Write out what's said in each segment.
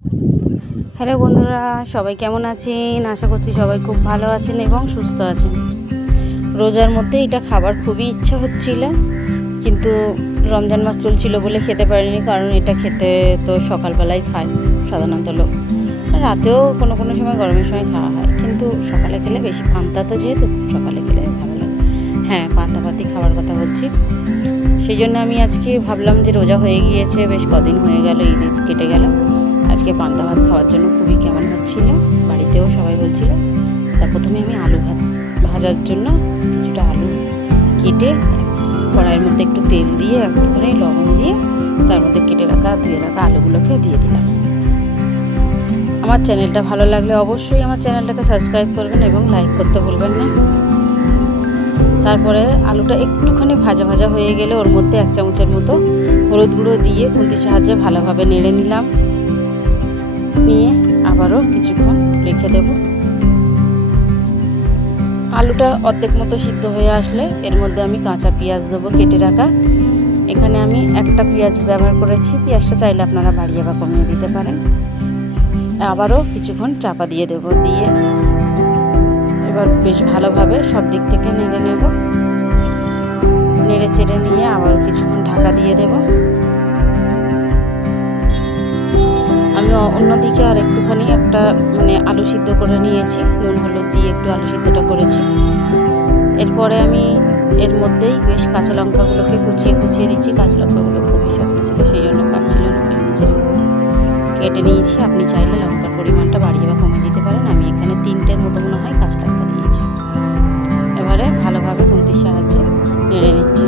Hello বন্ধুরা, সবাই কেমন আছেন? আশা করছি সবাই খুব ভালো আছেন এবং সুস্থ আছেন। রোজার মধ্যে এটা খাবার খুবই ইচ্ছা হচ্ছিল, কিন্তু রমজান মাস চলছিল বলে খেতে পারিনি। কারণ এটা খেতে তো সকালবেলায় খায় সাধারণত লোক, রাতেও কোনো কোনো সময় গরমের সময় খাওয়া হয়, কিন্তু সকালে খেলে বেশি পান্তা, তো যেহেতু সকালে খেলে ভালো লাগে। হ্যাঁ, পান্তা ভাতই খাওয়ার কথা বলছি। সেই জন্য আমি আজকে ভাবলাম যে রোজা হয়ে গিয়েছে, বেশ কদিন হয়ে গেল, ঈদ কেটে গেল, আজকে পান্তা ভাত খাওয়ার জন্য খুবই কেমন হচ্ছিল, বাড়িতেও সবাই বলছিল। তা প্রথমে আমি আলু ভাজার জন্য কিছুটা আলু কেটে কড়াইয়ের মধ্যে একটু তেল দিয়ে একটুখানি লবণ দিয়ে তার মধ্যে কেটে রাখা ধুয়ে রাখা আলুগুলোকে দিয়ে দিলাম। আমার চ্যানেলটা ভালো লাগলে অবশ্যই আমার চ্যানেলটাকে সাবস্ক্রাইব করবেন এবং লাইক করতে ভুলবেন না। তারপরে আলুটা একটুখানি ভাজা ভাজা হয়ে গেলে ওর মধ্যে 1 চামচের মতো হলুদ গুঁড়ো দিয়ে খুন্তির সাহায্যে ভালোভাবে নেড়ে নিলাম। নিয়ে আবারও কিছুক্ষণ রেখে দেব। আলুটা অর্ধেক মতো সিদ্ধ হয়ে আসলে এর মধ্যে আমি কাঁচা পেঁয়াজ দেবো কেটে রাখা। এখানে আমি একটা পেঁয়াজ ব্যবহার করেছি, পেঁয়াজটা চাইলে আপনারা বাড়িয়ে বা কমিয়ে দিতে পারেন। আবারও কিছুক্ষণ চাপা দিয়ে দেব, দিয়ে এবার বেশ ভালোভাবে সব দিক থেকে নেড়ে নেব। নেড়ে চেড়ে নিয়ে আবার কিছুক্ষণ ঢাকা দিয়ে দেব। আমি অন্যদিকে আর একটুখানি আলু সিদ্ধ করে নিয়েছি, নুন হলুদ দিয়ে একটু আলু সিদ্ধটা করেছি। এরপরে আমি এর মধ্যেই বেশ কাঁচা লঙ্কাগুলোকে কুচিয়ে দিচ্ছি। কাঁচা লঙ্কাগুলো খুবই শক্ত ছিল, সেই জন্য কাটছিল না, কেটে নিয়েছি। আপনি চাইলে লঙ্কার পরিমাণটা বাড়িয়ে বা কমিয়ে দিতে পারেন। আমি এখানে 3টের মতো মনে হয় কাঁচা লঙ্কা দিয়েছি। এবারে ভালোভাবে খুন্তির সাহায্যে নেড়ে নিচ্ছি।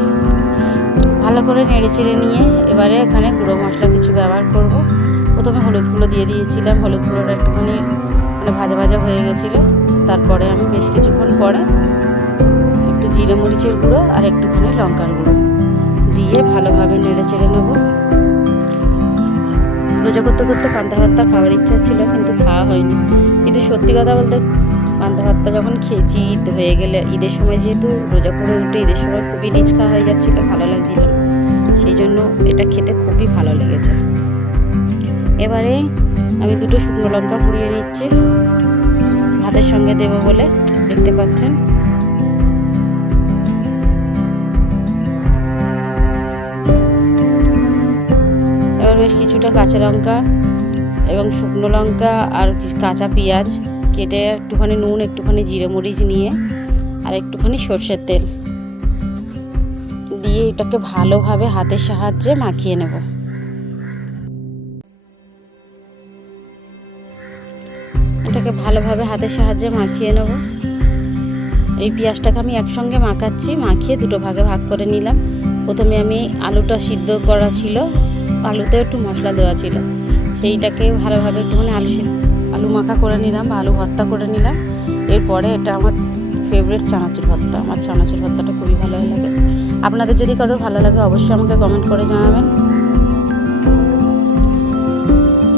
ভালো করে নেড়ে চেড়ে নিয়ে এবারে এখানে গুঁড়ো মশলা কিছু ব্যবহার করব। প্রথমে হলুদ গুঁড়ো দিয়ে দিয়েছিলাম, হলুদ গুঁড়োটা একটুখানি ভাজা ভাজা হয়ে গেছিলো। তারপরে আমি বেশ কিছুক্ষণ পরে একটু জিরে মরিচের গুঁড়ো আর একটুখানি লঙ্কার গুঁড়ো দিয়ে ভালোভাবে নেড়ে চেড়ে নেব। রোজা করতে করতে পান্তা ভাতটা খাওয়ার ইচ্ছা ছিল, কিন্তু খাওয়া হয়নি। কিন্তু সত্যি কথা বলতে পান্তা ভাতটা যখন খেয়েছি ঈদ হয়ে গেলে, ঈদের সময় যেহেতু রোজা করে উঠে ঈদের সময় খুবই রিচ খাওয়া হয়ে যাচ্ছিলো, ভালো লাগছিল, সেই জন্য এটা খেতে খুবই ভালো লেগেছে। এবারে আমি 2টো শুকনো লঙ্কা পুড়িয়ে নিচ্ছি, ভাতের সঙ্গে দেবো বলে, দেখতে পাচ্ছেন। এবার বেশ কিছুটা কাঁচা লঙ্কা এবং শুকনো লঙ্কা আর কাঁচা পেঁয়াজ কেটে একটুখানি নুন, একটুখানি জিরে মরিচ নিয়ে আর একটুখানি সর্ষের তেল দিয়ে এটাকে ভালোভাবে হাতের সাহায্যে মাখিয়ে নেব। এটাকে ভালোভাবে হাতের সাহায্যে মাখিয়ে নেব। এই পেঁয়াজটাকে আমি একসঙ্গে মাখাচ্ছি, মাখিয়ে 2টো ভাগে ভাগ করে নিলাম। প্রথমে আমি আলুটা সিদ্ধ করা ছিল, আলুতে একটু মশলা দেওয়া ছিল, সেইটাকে ভালোভাবে একটুখানি আলু মাখা করে নিলাম বা আলু ভর্তা করে নিলাম। এরপরে এটা আমার ফেভারিট চানাচুর ভর্তা। আমার চানাচুর ভর্তাটা খুবই ভালো লাগে। আপনাদের যদি কারোর ভালো লাগে অবশ্যই আমাকে কমেন্ট করে জানাবেন।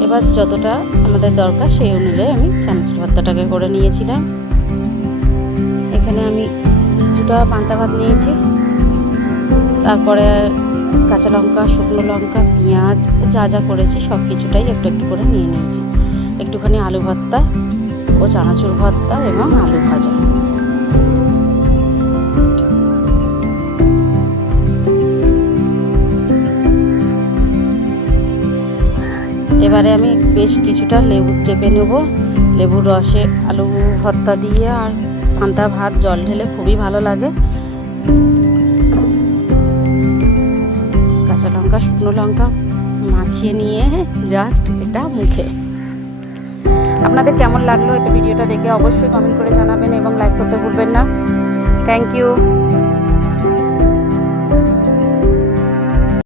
এবার যতটা আমাদের দরকার সেই অনুযায়ী আমি চানাচুর ভর্তাটাকে করে নিয়েছিলাম। এখানে আমি কিছুটা পান্তা ভাত নিয়েছি, তারপরে কাঁচা লঙ্কা, শুকনো লঙ্কা, পেঁয়াজ যা যা করেছি সব কিছুটাই একটু একটু করে নিয়ে নিয়েছি। একটুখানি আলু ভর্তা ও চানাচুর ভর্তা এবং আলু ভাজা। এবারে আমি বেশ কিছুটা লেবু চেপে নেব। লেবুর রসে আলু ভর্তা দিয়ে আর পান্তা ভাত জল ঢেলে খুবই ভালো লাগে। কাঁচা লঙ্কা, শুকনো লঙ্কা মাখিয়ে নিয়ে জাস্ট এটা মুখে। আপনাদের কেমন লাগলো এটা ভিডিওটা দেখে অবশ্যই কমেন্ট করে জানাবেন এবং লাইক করতে ভুলবেন না। Thank you.